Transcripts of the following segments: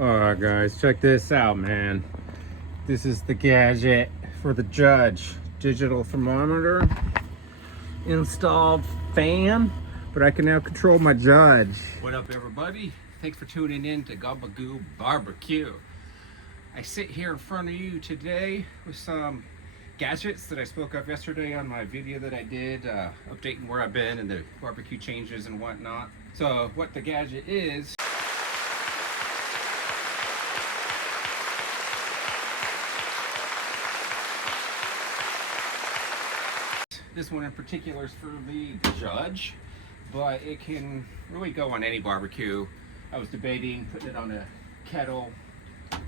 Alright guys, check this out, man. This is the gadget for the judge. Digital thermometer, installed fan, but I can now control my judge. What up everybody? Thanks for tuning in to Gobba Barbecue. I sit here in front of you today with some gadgets that I spoke of yesterday on my video that I did, updating where I've been and the barbecue changes and whatnot. So what the gadget is, this one in particular is for the judge, but it can really go on any barbecue. I was debating putting it on a kettle,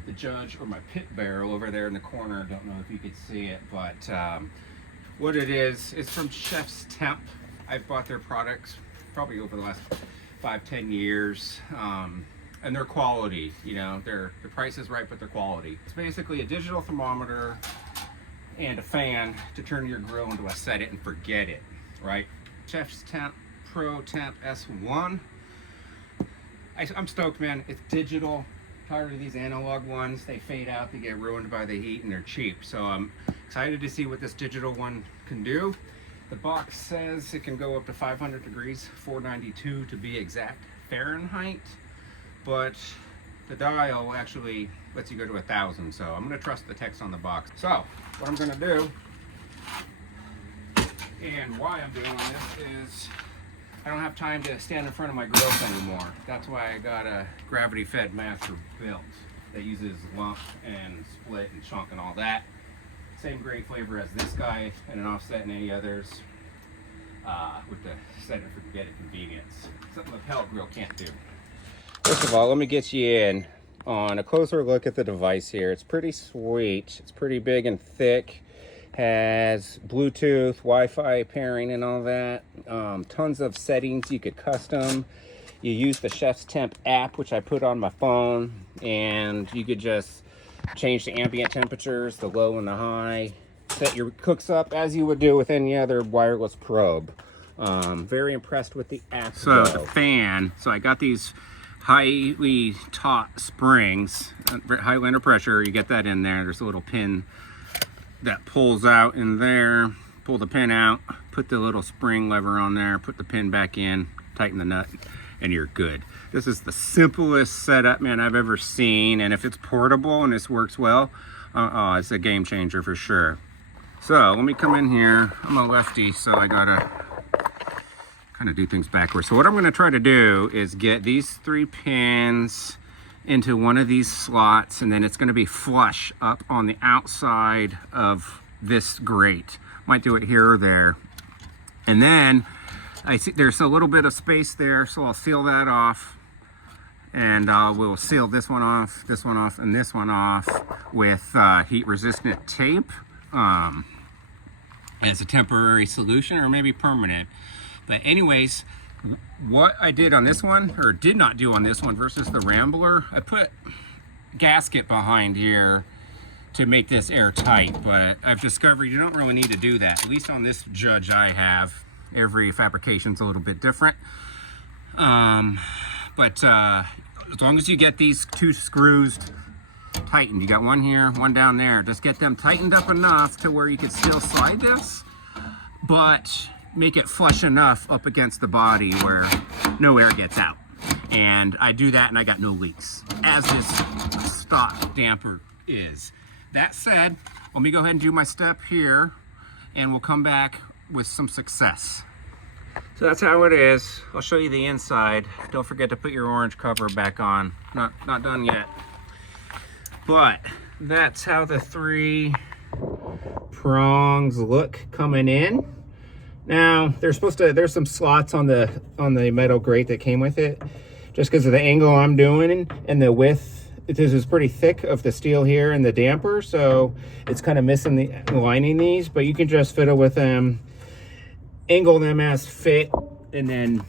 the judge, or my pit barrel over there in the corner. I don't know if you could see it, but what it is from ChefsTemp. I've bought their products probably over the last 5-10 years, and their quality, you know, the price is right, but their quality. It's basically a digital thermometer and a fan to turn your grill into a set it and forget it, right? ChefsTemp ProTemp S1. I'm stoked, man. It's digital. Tired of these analog ones. They fade out, they get ruined by the heat, and they're cheap. So I'm excited to see what this digital one can do. The box says it can go up to 500 degrees, 492 to be exact, Fahrenheit, but the dial actually lets you go to 1,000, so I'm going to trust the text on the box. So what I'm going to do, and why I'm doing this, is I don't have time to stand in front of my grills anymore. That's why I got a gravity-fed master built that uses lump and split and chunk and all that. Same great flavor as this guy, and an offset and any others, with the set it and forget it convenience. Something the pellet grill can't do. First of all, let me get you in on a closer look at the device here. It's pretty sweet. It's pretty big and thick. Has Bluetooth, Wi-Fi pairing and all that. Tons of settings you could custom. You use the ChefsTemp app, which I put on my phone, and you could just change the ambient temperatures, the low and the high. Set your cooks up as you would do with any other wireless probe. Very impressed with the app. So the fan, so I got these highly taut springs, high liner pressure, you get that in there. There's a little pin that pulls out in there. Pull the pin out, put the little spring lever on there, put the pin back in, tighten the nut, and you're good. This is the simplest setup, man, I've ever seen, and if it's portable and this works well, it's a game changer for sure. So let me come in here. I'm a lefty, so I gotta kind of do things backwards. So what I'm gonna try to do is get these 3 pins into one of these slots, and then it's going to be flush up on the outside of this grate. Might do it here or there. And then I see there's a little bit of space there, so I'll seal that off, and we'll seal this one off, and this one off with heat resistant tape as a temporary solution, or maybe permanent. But anyways, what I did on this one, or did not do on this one versus the Rambler, I put gasket behind here to make this airtight, but I've discovered you don't really need to do that. At least on this judge I have. Every fabrication's a little bit different. But as long as you get these 2 screws tightened, you got one here, one down there, just get them tightened up enough to where you can still slide this, but make it flush enough up against the body where no air gets out. And I do that and I got no leaks, as this stock damper is. That said, let me go ahead and do my step here, and we'll come back with some success. So that's how it is. I'll show you the inside. Don't forget to put your orange cover back on. Not done yet. But that's how the 3 prongs look coming in. Now there's some slots on the metal grate that came with it, just because of the angle I'm doing and the width. This is pretty thick of the steel here and the damper, so it's kind of missing the lining these. But you can just fiddle with them, angle them as fit, and then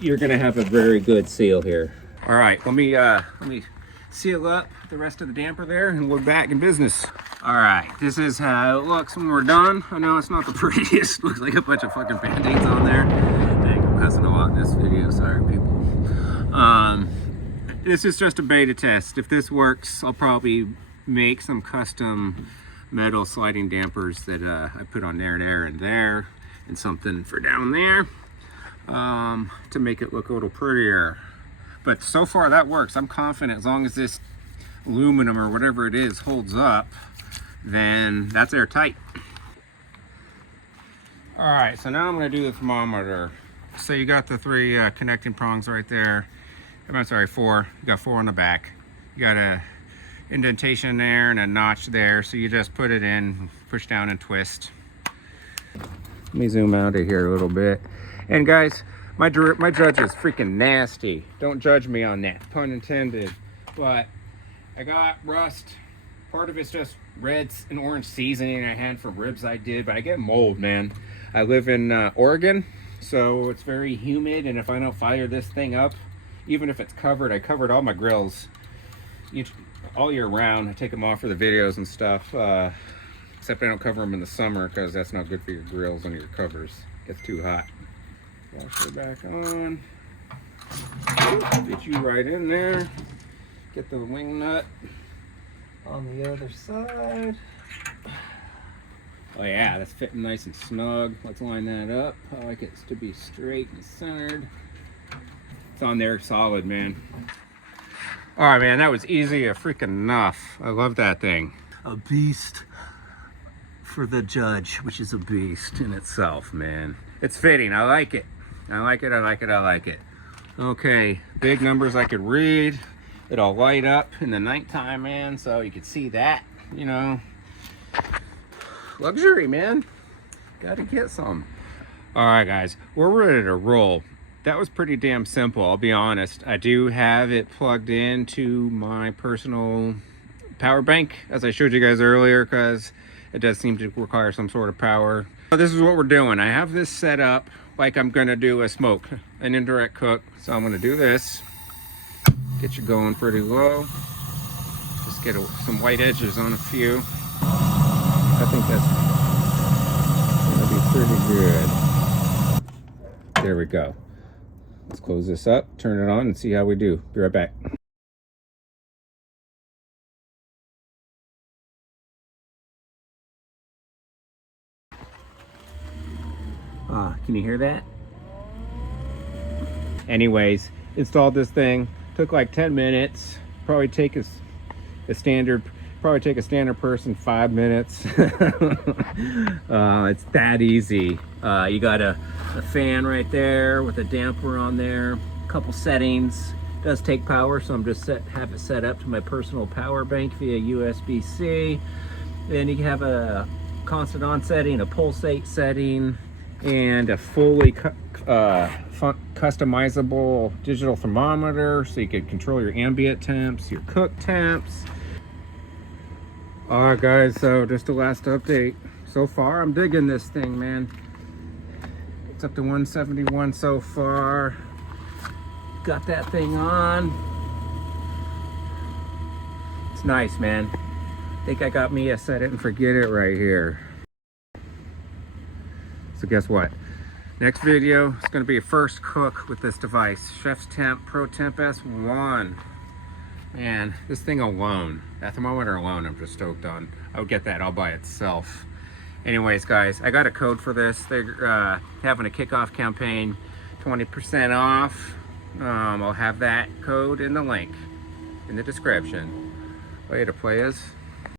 you're gonna have a very good seal here. All right, let me seal up the rest of the damper there, and we're back in business. All right, this is how it looks when we're done. I know it's not the prettiest. Looks like a bunch of fucking band-aids on there. Dang, I'm cussing a lot in this video. Sorry, people. this is just a beta test. If this works, I'll probably make some custom metal sliding dampers that I put on there and there, and something for down there to make it look a little prettier. But so far that works. I'm confident as long as this aluminum or whatever it is holds up, then that's airtight. All right, so now I'm going to do the thermometer. So you got the 3 connecting prongs right there. I'm sorry, 4. You got 4 on the back. You got a indentation there and a notch there. So you just put it in, push down and twist. Let me zoom out of here a little bit. And guys, my judge is freaking nasty. Don't judge me on that, pun intended. But I got rust. Part of it's just red and orange seasoning I had for ribs I did, but I get mold, man. I live in Oregon, so it's very humid, and if I don't fire this thing up, even if it's covered, I covered all my grills all year round. I take them off for the videos and stuff, except I don't cover them in the summer because that's not good for your grills and your covers. It gets too hot. Washer back on. Get you right in there. Get the wing nut on the other side. Oh yeah, that's fitting nice and snug. Let's line that up. I like it to be straight and centered. It's on there solid, man. All right, man, that was easy a freaking enough. I love that thing. A beast for the judge, which is a beast in itself, man. It's fitting. I like it. I like it. I like it. I like it. Okay, big numbers I could read. It'll light up in the nighttime, man, so you can see that, you know. Luxury, man. Gotta get some. All right, guys, we're ready to roll. That was pretty damn simple, I'll be honest. I do have it plugged into my personal power bank, as I showed you guys earlier, because it does seem to require some sort of power. So this is what we're doing. I have this set up like I'm gonna do a smoke, an indirect cook. So I'm gonna do this. Get you going pretty low. Just get some white edges on a few. I think that's gonna be pretty good. There we go. Let's close this up, turn it on, and see how we do. Be right back. Can you hear that? Anyways, installed this thing. Took like 10 minutes. Probably take a standard person 5 minutes. It's that easy. You got a fan right there with a damper on there. A couple settings. It does take power, so I'm just have it set up to my personal power bank via USB-C. Then you have a constant on setting, a pulsate setting, and a fully customizable digital thermometer, so you can control your ambient temps, your cook temps. All right, guys, so just the last update. So far, I'm digging this thing, man. It's up to 171 so far. Got that thing on. It's nice, man. I think I got me a set it and forget it right here. So guess what? Next video is going to be a first cook with this device, ChefsTemp ProTemp S1. Man, this thing alone, that thermometer alone, I'm just stoked on. I would get that all by itself. Anyways, guys, I got a code for this. They're having a kickoff campaign, 20% off. I'll have that code in the link in the description. Way to play is.